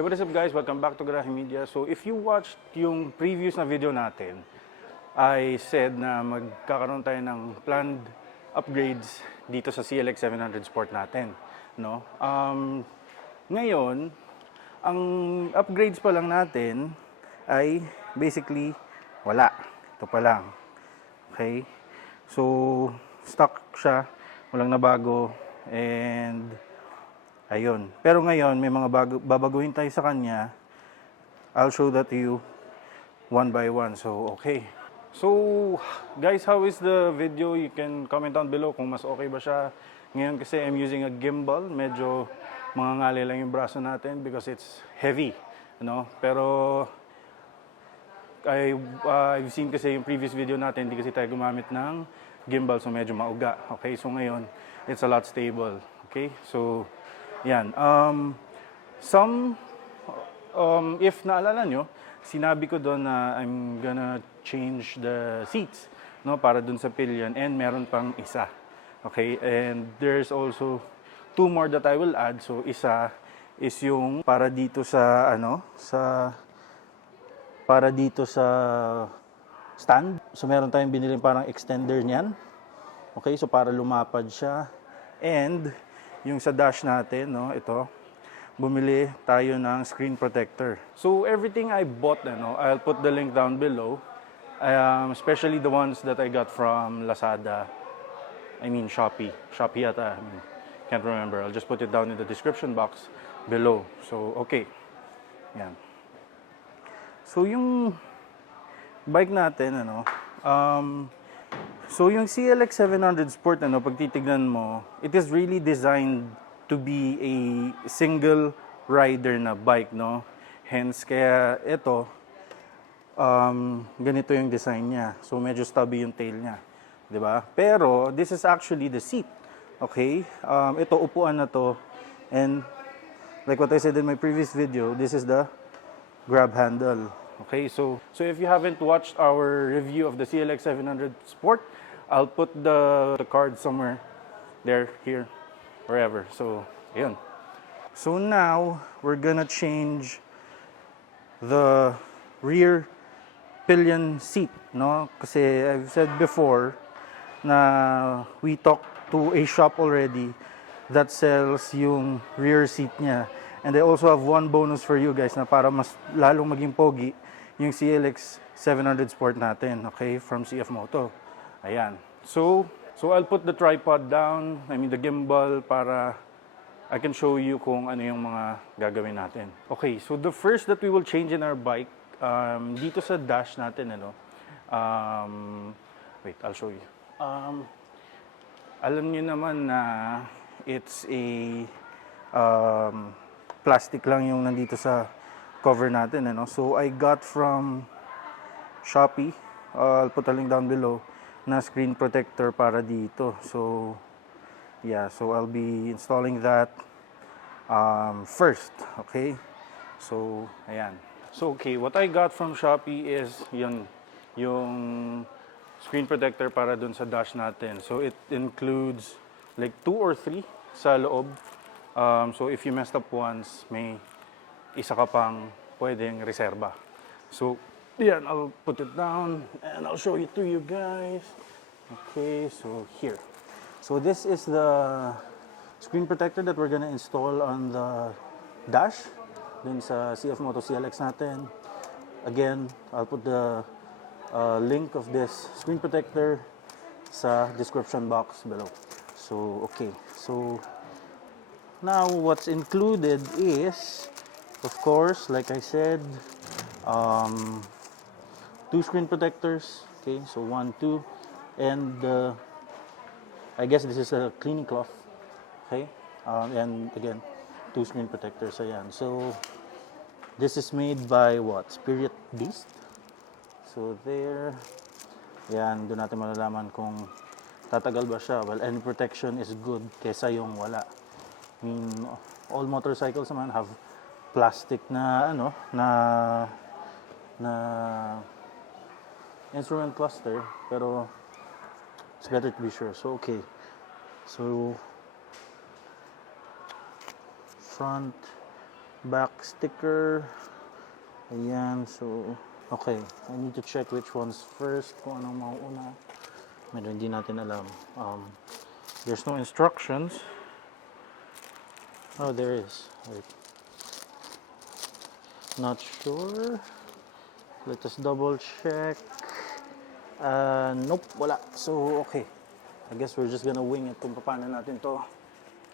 Hey, what is up guys? Welcome back to Garahe Media. So if you watched yung previous na video natin, I said na magkakaroon tayo ng planned upgrades dito sa CLX 700 Sport natin, no? Ngayon, ang upgrades pa lang natin ay basically wala. Ito pa lang. Okay? So, stock siya, walang nabago, and ayun. Pero ngayon, may mga babaguhin tayo sa kanya. I'll show that to you one by one. So, okay. So, guys, how is the video? You can comment down below kung mas okay ba siya. Ngayon kasi I'm using a gimbal. Medyo mangangali lang yung braso natin because it's heavy. No? Pero, I've seen kasi yung previous video natin, hindi kasi tayo gumamit ng gimbal. So, medyo mauga. Okay? So, ngayon, it's a lot stable. Okay? So, yan. If naalala nyo, sinabi ko doon na I'm gonna change the seats, no, para dun sa Pillion, and meron pang isa. Okay? And there's also two more that I will add. So, isa is yung para dito sa, para dito sa stand. So, meron tayong biniling parang extender niyan. Okay? So, para lumapad siya. And yung sa dash natin, no, ito, bumili tayo ng screen protector. So everything I bought, I'll put the link down below, especially the ones that I got from Lazada, Shopee yata, can't remember. I'll just put it down in the description box below. So, okay. Yan. So yung bike natin, so yung CLX 700 Sport, pag titignan mo, it is really designed to be a single rider na bike, no? Hence, kaya ito, ganito yung design niya. So, medyo stubby yung tail niya. 'Di ba? Pero, this is actually the seat. Okay? Ito, upuan na to. And, like what I said in my previous video, this is the grab handle. Okay? So if you haven't watched our review of the CLX 700 Sport, I'll put the card somewhere there, here, wherever. So, yun. So now, we're gonna change the rear pillion seat, no? Kasi I've said before na we talked to a shop already that sells yung rear seat niya. And I also have one bonus for you guys na para mas lalong maging pogi yung CLX 700 Sport natin, okay? From CF-Moto. Ayan. So I'll put the tripod down, the gimbal, para I can show you kung ano yung mga gagawin natin. Okay, so the first that we will change in our bike, dito sa dash natin, wait, I'll show you. Alam niyo naman na it's a plastic lang yung nandito sa cover natin, So I got from Shopee, I'll put a link down below, na screen protector para dito. So yeah, so I'll be installing that first, okay? So ayan. So okay, what I got from Shopee is yung screen protector para dun sa dash natin. So it includes like 2 or 3 sa loob. So if you messed up once, may isa ka pang pwedeng reserba. So yan, I'll put it down and I'll show it to you guys. Okay, so here. So this is the screen protector that we're gonna install on the dash dun sa CF-Moto CLX natin. Again, I'll put the link of this screen protector sa description box below. So, okay. So, now what's included is, of course, like I said, 2 screen protectors. Okay, so 1, 2, and I guess this is a cleaning cloth. Okay, and again, 2 screen protectors. Ayan. So this is made by what? Spirit Beast. So there. Yan, doon natin malalaman kung tatagal ba siya. Well, any protection is good kesa yung wala. All motorcycles naman have plastic na na instrument cluster, pero it's better to be sure. So okay, so front back sticker. Ayan, so, okay. I need to check which one's first, kung anong mauuna. Medyo hindi natin alam. There's no instructions. Oh, there is. Wait. Not sure. Let us double check. Nope, wala. So, okay. I guess we're just gonna wing it kung paano natin to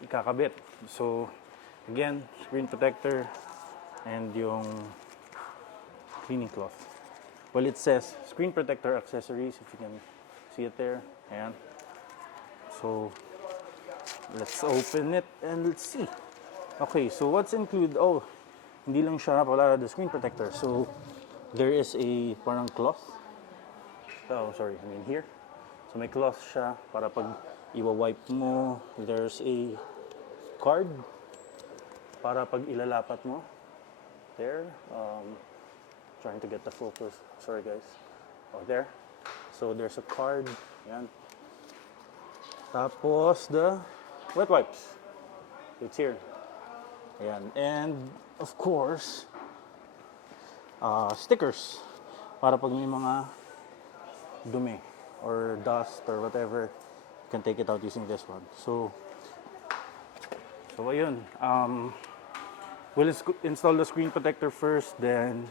ikakabit. So, again, screen protector and yung cleaning cloth. Well, it says screen protector accessories, if you can see it there. Ayan. So, let's open it and let's see. Okay, so what's included? Oh, hindi lang siya pala the screen protector. So, there is a parang cloth. Oh, sorry, I mean here. So, may cloth siya para pag iwa-wipe mo. There's a card para pag ilalapat mo. There. Trying to get the focus. Sorry, guys. Oh, there. So, there's a card. Ayan. Tapos, the wet wipes. It's here. Ayan. And, of course, stickers. Para pag may mga dumi or dust or whatever, you can take it out using this one. So ayun. We'll install the screen protector first, then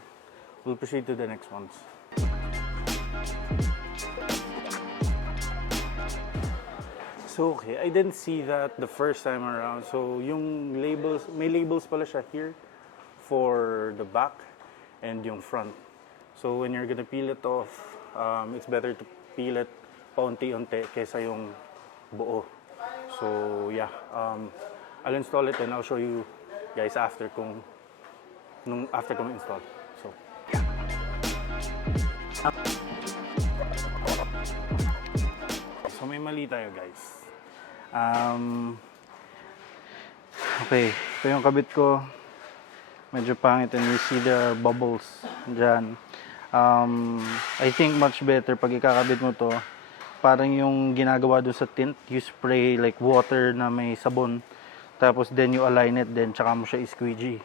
we'll proceed to the next ones. So, okay, I didn't see that the first time around. So, yung labels, may labels pala siya here for the back and yung front. So, when you're gonna peel it off, it's better to peel it paunti-unti kaysa yung buo. So, yeah, I'll install it and I'll show you guys after kung install. So, so may mali tayo, guys. Okay, ito yung kabit ko. Medyo pangit and you see the bubbles dyan. I think much better pag ikakabit mo to, parang yung ginagawa doon sa tint, you spray like water na may sabon. Tapos then you align it, then tsaka mo siya i-squeegee.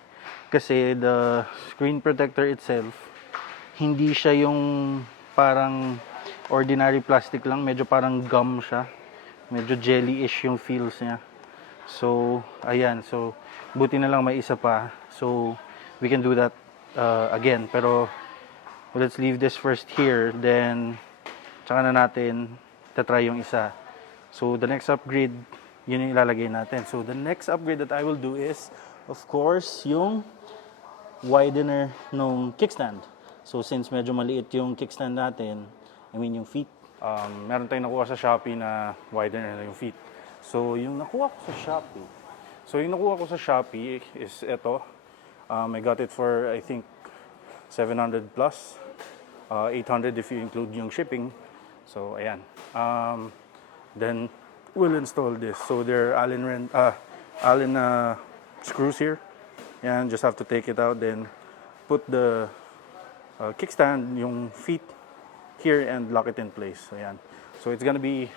Kasi the screen protector itself, hindi siya yung parang ordinary plastic lang. Medyo parang gum siya. Medyo jelly-ish yung feels niya. So, ayan. So, buti na lang may isa pa. So, we can do that again. Pero, let's leave this first here. Then, tsaka na natin tatry yung isa. So, the next upgrade, yun yung ilalagay natin. So, the next upgrade that I will do is, of course, yung widener ng kickstand. So, since medyo maliit yung kickstand natin, I mean yung feet, meron tayong nakuha sa Shopee na widener na yung feet. So, yung nakuha ko sa Shopee is ito. I got it for, I think, 700 plus. 800 if you include yung shipping. So, ayan. Then, we'll install this. So there are Allen screws here. And just have to take it out, then put the kickstand, yung feet here, and lock it in place. So, yan. So it's gonna be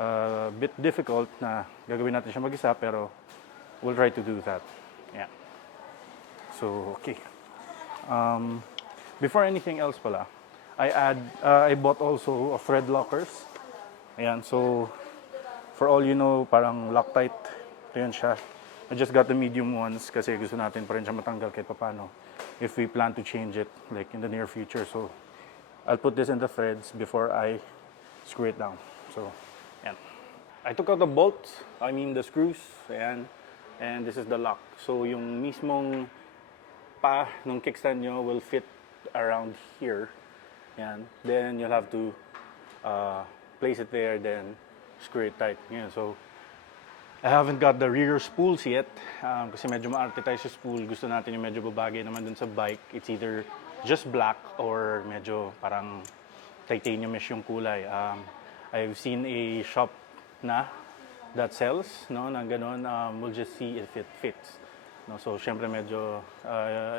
a bit difficult na gagawin natin siya mag-isa, pero we'll try to do that. Yeah. So, okay. Before anything else pala, I bought also a thread lockers. Ayan, so for all you know, parang Loctite. Ito yun siya. I just got the medium ones kasi gusto natin pa rin siya matanggal kahit papano if we plan to change it like in the near future. So, I'll put this in the threads before I screw it down. So, yan. I took out the bolts, the screws, ayan, and this is the lock. So, yung mismong pa ng kickstand nyo will fit around here. Yan. Then, you'll have to place it there, then screw it tight. Yeah, so, I haven't got the rear spools yet kasi medyo maarte tayo sa spool. Gusto natin yung medyo babagay naman dun sa bike. It's either just black or medyo parang titanium-ish yung kulay. I've seen a shop na that sells, no, na ganun. We'll just see if it fits. No, so, syempre medyo,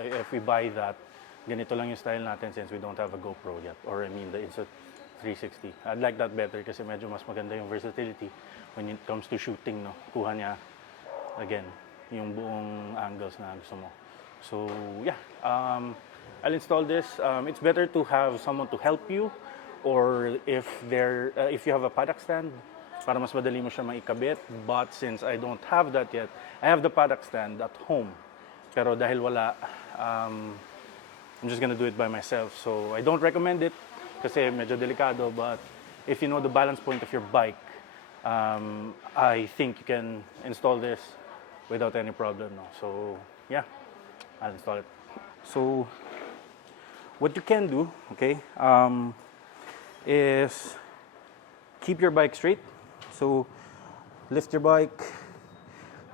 if we buy that, ganito lang yung style natin since we don't have a GoPro yet. Or the Insta360. I'd like that better kasi medyo mas maganda yung versatility when it comes to shooting, no? Kuha niya, again, yung buong angles na gusto mo. So yeah, I'll install this. It's better to have someone to help you, or if you have a paddock stand, para mas madali mo siya maikabit. But since I don't have that yet, I have the paddock stand at home. Pero dahil wala, I'm just gonna do it by myself. So I don't recommend it kasi medyo delikado. But if you know the balance point of your bike, I think you can install this without any problem. No? So yeah, I'll install it. So what you can do, okay, is keep your bike straight. So lift your bike,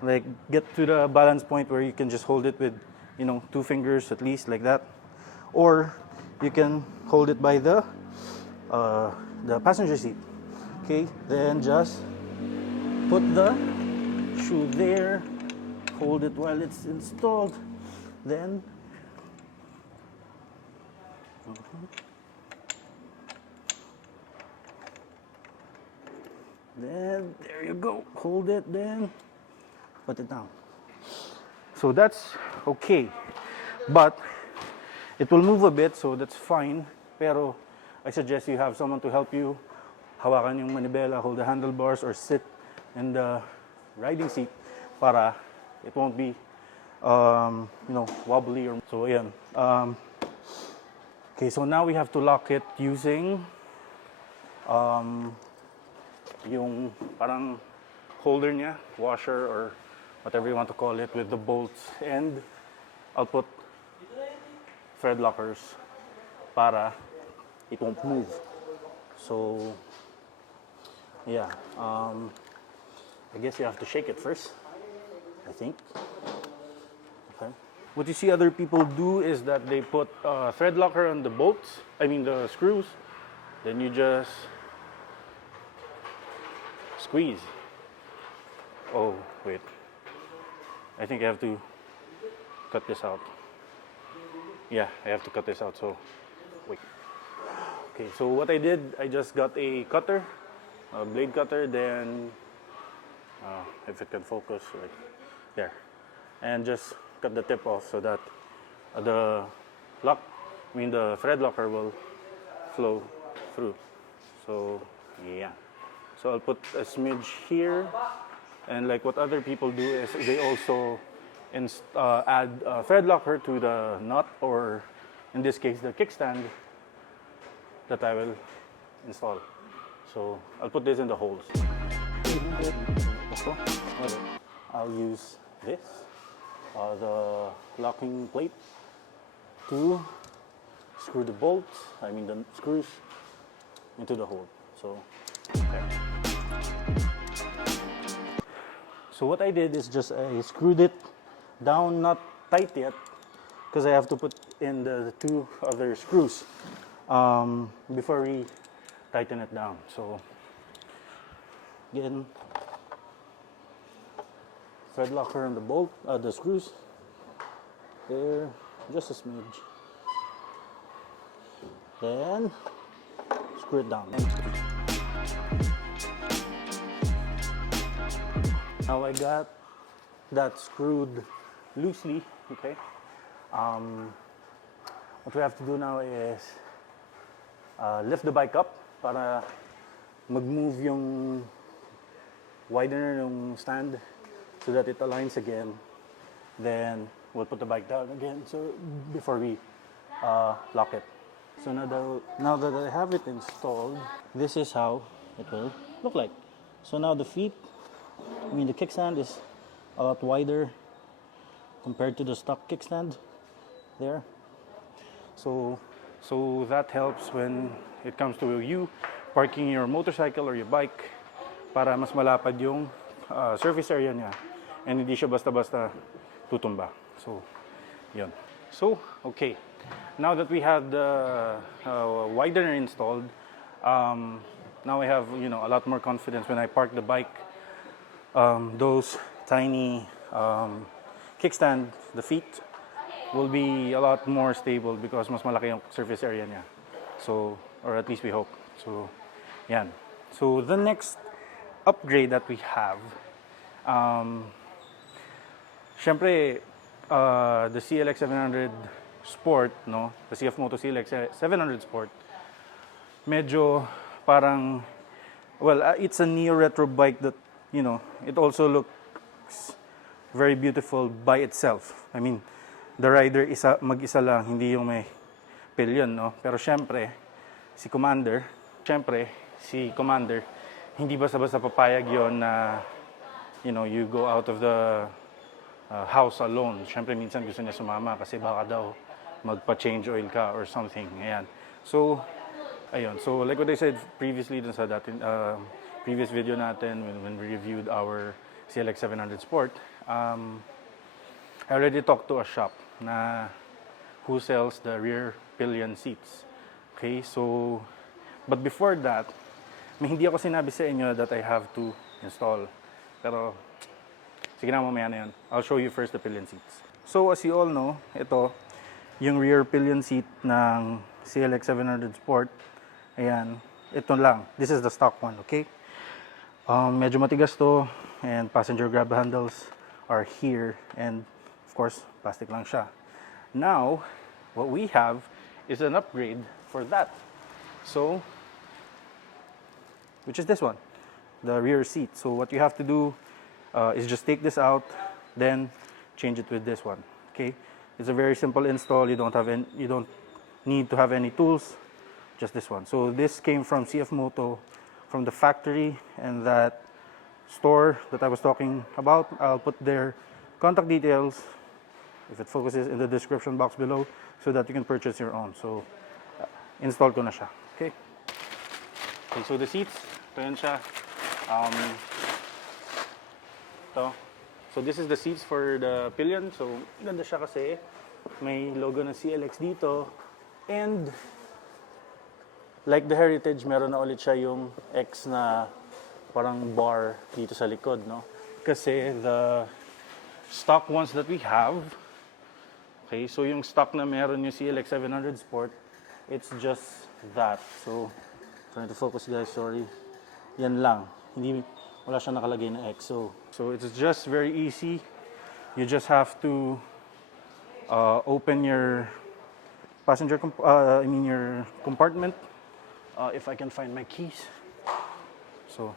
like get to the balance point where you can just hold it with, 2 fingers at least, like that. Or you can hold it by the passenger seat. Okay, then just put the shoe there, hold it while it's installed, then then there you go, hold it, then put it down. So that's okay, but it will move a bit, so that's fine. Pero I suggest you have someone to help you hawakan yung manibela, hold the handlebars, or sit in the riding seat para it won't be wobbly. Or so ayan. Okay, so now we have to lock it using yung parang holder niya, washer, or whatever you want to call it, with the bolts, and I'll put thread lockers para it won't move. So yeah, I guess you have to shake it first, I think. Okay. What you see other people do is that they put thread locker on the bolts, the screws, then you just squeeze. Oh, wait. I think I have to cut this out. Yeah, I have to cut this out, so wait. Okay, so what I did, I just got a cutter, a blade cutter, then if it can focus, right there, and just cut the tip off so that the thread locker will flow through. So yeah, so I'll put a smidge here, and like what other people do is they also add a thread locker to the nut, or in this case the kickstand that I will install. So I'll put this in the holes. I'll use this, the locking plate, to screw the bolts, the screws, into the hole. So there. So what I did is just I screwed it down, not tight yet, because I have to put in the 2 other screws before we tighten it down. So again, thread locker on the bolt, the screws there, just a smidge, then screw it down. Now I got that screwed loosely, okay? What we have to do now is lift the bike up para mag-move yung widener ng stand so that it aligns again. Then we'll put the bike down again, so before we lock it. So now that I have it installed, this is how it will look like. So now the feet, the kickstand is a lot wider compared to the stock kickstand there. So that helps when it comes to you parking your motorcycle or your bike, para mas malapad yung surface area niya and hindi siya basta-basta tutumba. So, yun. So, okay. Now that we have the widener installed, now I have a lot more confidence when I park the bike. Those tiny kickstand, the feet, will be a lot more stable because mas malaki yung surface area niya. So, or at least we hope. So, yan. So, the next upgrade that we have, syempre, the CLX 700 Sport, no? The CF-Moto CLX 700 Sport, medyo parang, well, it's a neo-retro bike that, you know, it also looks very beautiful by itself. I mean, the rider mag-isa lang, hindi yung may pillion, no? Pero syempre, si Commander, hindi basta-basta papayag yon na, you know, you go out of the house alone. Syempre, minsan gusto niya sumama kasi baka daw magpa-change oil ka or something. Ayan. So, ayun. So, like what I said previously dun sa previous video natin when we reviewed our CLX 700 Sport, I already talked to a shop na who sells the rear pillion seats. Okay, so, but before that, may hindi ako sinabi sa inyo that I have to install. Pero, sige na, mamaya na yan. I'll show you first the pillion seats. So, as you all know, ito, yung rear pillion seat ng CLX 700 Sport. Ayan, ito lang. This is the stock one, okay? Medyo matigas to, and passenger grab handles are here, and of course, plastic lang siya. Now, what we have is an upgrade for that. So, which is this one, the rear seat. So what you have to do is just take this out, then change it with this one, okay? It's a very simple install. You don't need to have any tools, just this one. So this came from CFMoto, from the factory, and that store that I was talking about, I'll put their contact details, if it focuses, in the description box below, so that you can purchase your own. So install ko na siya, okay? Okay, so the seats, ito yan siya. So this is the seats for the Pillion. So ganda siya kasi may logo ng CLX dito, and like the Heritage, meron na ulit siya yung X na parang bar dito sa likod, no? Kasi the stock ones that we have, okay, so yung stock na meron yung CLX 700 Sport, it's just that. So trying to focus, guys, sorry. Yan lang. Wala siya nakalagay na X. So it's just very easy. You just have to open your your compartment. If I can find my keys. So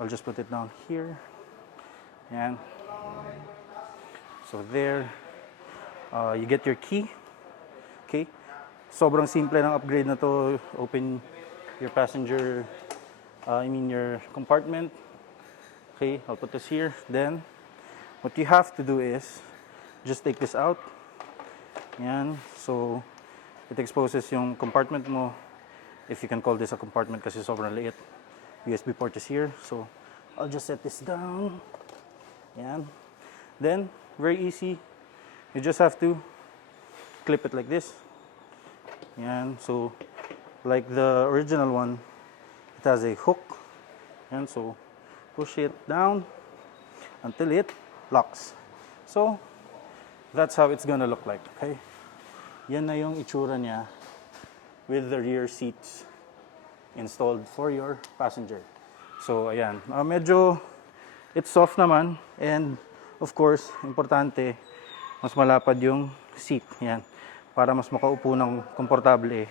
I'll just put it down here. Yan. So there, you get your key. Okay. Sobrang simple ng upgrade na to. Open your passenger, your compartment. Okay, I'll put this here. Then, what you have to do is just take this out. Yan. So, it exposes yung compartment mo. If you can call this a compartment kasi sobrang liit. USB port is here. So, I'll just set this down. Yan. Then, very easy. You just have to clip it like this. Yan. So, like the original one, it has a hook. And so, push it down until it locks. So, that's how it's gonna look like, okay? Yan na yung itsura niya with the rear seats installed for your passenger. So, ayan. Medyo, it's soft naman. And, of course, importante, mas malapad yung seat. Yan. Para mas makaupo ng komportable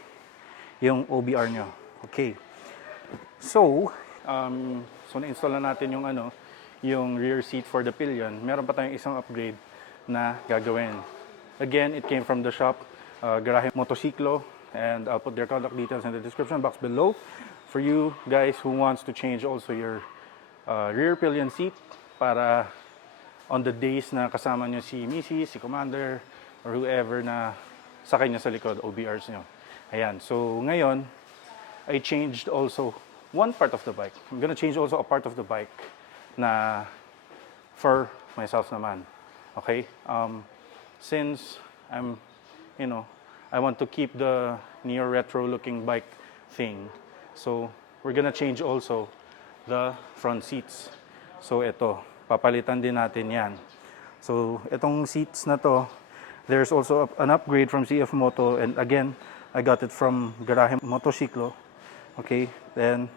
yung OBR nyo. Okay. So, na-install na natin yung rear seat for the Pillion. Meron pa tayong isang upgrade na gagawin. Again, it came from the shop, Garahe Motorcyclo, and I'll put their contact details in the description box below for you guys who wants to change also your rear Pillion seat para on the days na kasama nyo si Missy, si Commander, or whoever na sakay nyo sa likod, OBRs nyo. Ayan, so ngayon, I changed also one part of the bike. I'm gonna change also a part of the bike na for myself naman. Okay? Since I'm, I want to keep the neo-retro looking bike thing. So, we're gonna change also the front seats. So, ito. Papalitan din natin yan. So, itong seats na to, there's also an upgrade from CFMoto, and again, I got it from Garahe Motorcyclo. Okay? Then,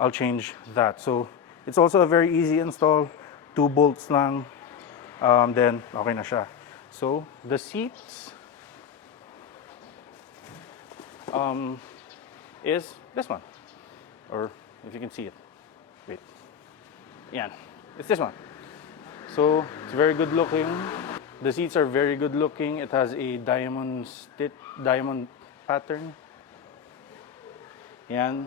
I'll change that. So, it's also a very easy install. 2 bolts lang. Then, okay na siya. So the seats is this one, or if you can see it, wait, yeah, it's this one. So it's very good looking. The seats are very good looking. It has a diamond pattern. Yan.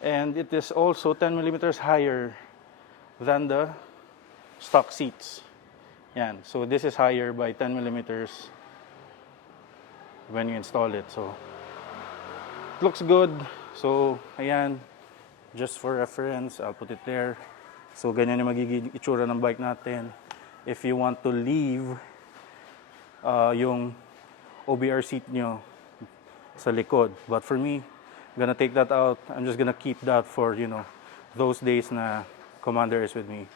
And it is also 10 millimeters higher than the stock seats. Yan. So this is higher by 10 millimeters when you install it. So it looks good. So ayan, just for reference, I'll put it there. So ganyan yung magiging itsura ng bike natin. If you want to leave yung OBR seat nyo sa likod. But for me, I'm gonna take that out. I'm just gonna keep that for, you know, those days na Commander is with me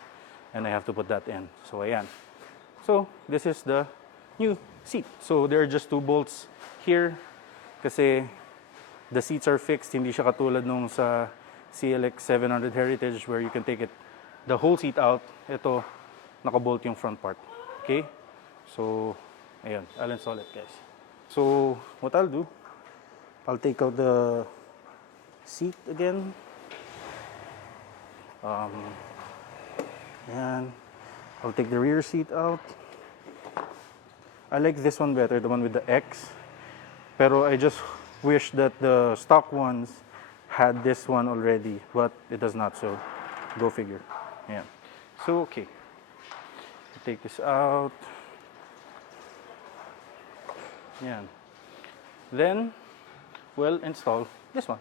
and I have to put that in. So ayan. So this is the new seat. So there are just 2 bolts here kasi the seats are fixed. Hindi siya katulad nung sa CLX 700 Heritage where you can take it the whole seat out. Ito, nakabolt yung front part. Okay? So, ayun. I'll install it, guys. So, what I'll do, I'll take out the seat again. Ayan. I'll take the rear seat out. I like this one better, the one with the X. Pero I just wish that the stock ones had this one already, but it does not, so go figure. Yeah. So, okay. Take this out. Yeah. Then, we'll install this one.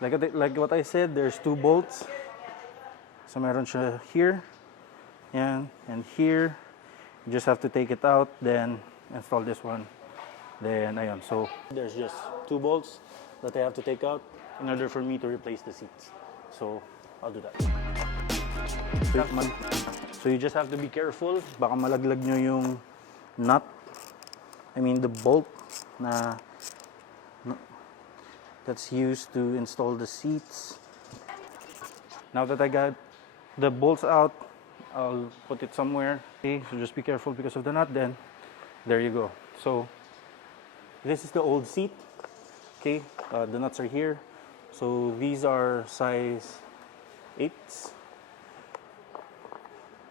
Like what I said, there's 2 bolts. So, meron siya here. Yan. And here. You just have to take it out, then install this one. Then, ayun. So, there's just 2 bolts that I have to take out in order for me to replace the seats. So, I'll do that. So you just have to be careful. Baka malaglag nyo yung nut. I mean the bolt that's used to install the seats. Now that I got the bolts out, I'll put it somewhere. Okay, so just be careful because of the nut. Then there you go. So this is the old seat. Okay, the nuts are here. So these are size 8s.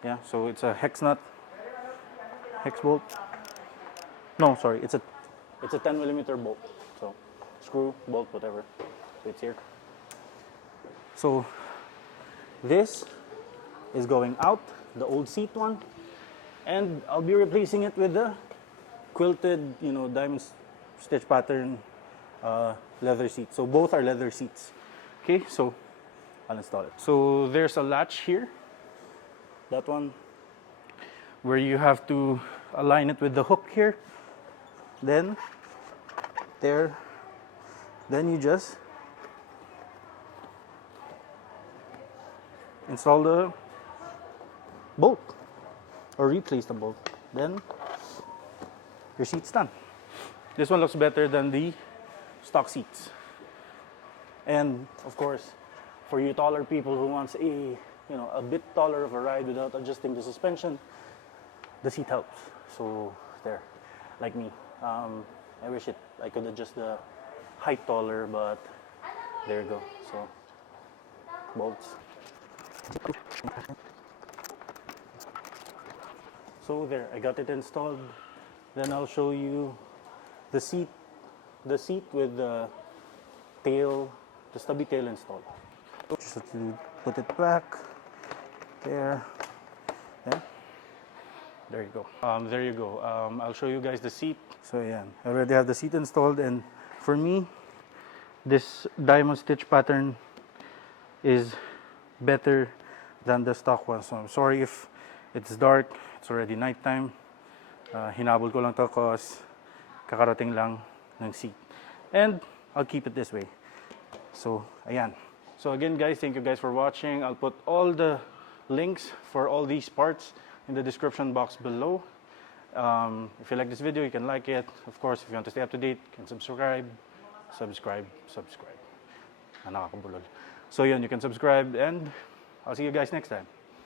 Yeah, so it's a hex nut, hex bolt. No, sorry, it's a 10 millimeter bolt. So screw, bolt, whatever. So it's here. So this is going out, the old seat one, and I'll be replacing it with the quilted, you know, diamond stitch pattern leather seat. So both are leather seats. Okay, so I'll install it. So there's a latch here. That one, where you have to align it with the hook here. Then, there. Then you just install the bolt or replace the bolt. Then your seat's done. This one looks better than the stock seats. And of course, for you taller people who wants a bit taller of a ride without adjusting the suspension, the seat helps. So there, like me. I wish I could adjust the height taller, but there you go. So bolts. So there, I got it installed. Then I'll show you the seat with the tail, the stubby tail installed. Just have to put it back. There. There you go. There you go. I'll show you guys the seat. So yeah, I already have the seat installed, and for me, this diamond stitch pattern is better than the stock one. So I'm sorry if it's dark. It's already nighttime. Hinabol ko lang to cause kakarating lang ng seat. And I'll keep it this way. So ayan. So again guys, thank you guys for watching. I'll put all the links for all these parts in the description box below. If you like this video, you can like it. Of course, if you want to stay up to date, you can subscribe. Nakakabulol. So yun, you can subscribe, and I'll see you guys next time.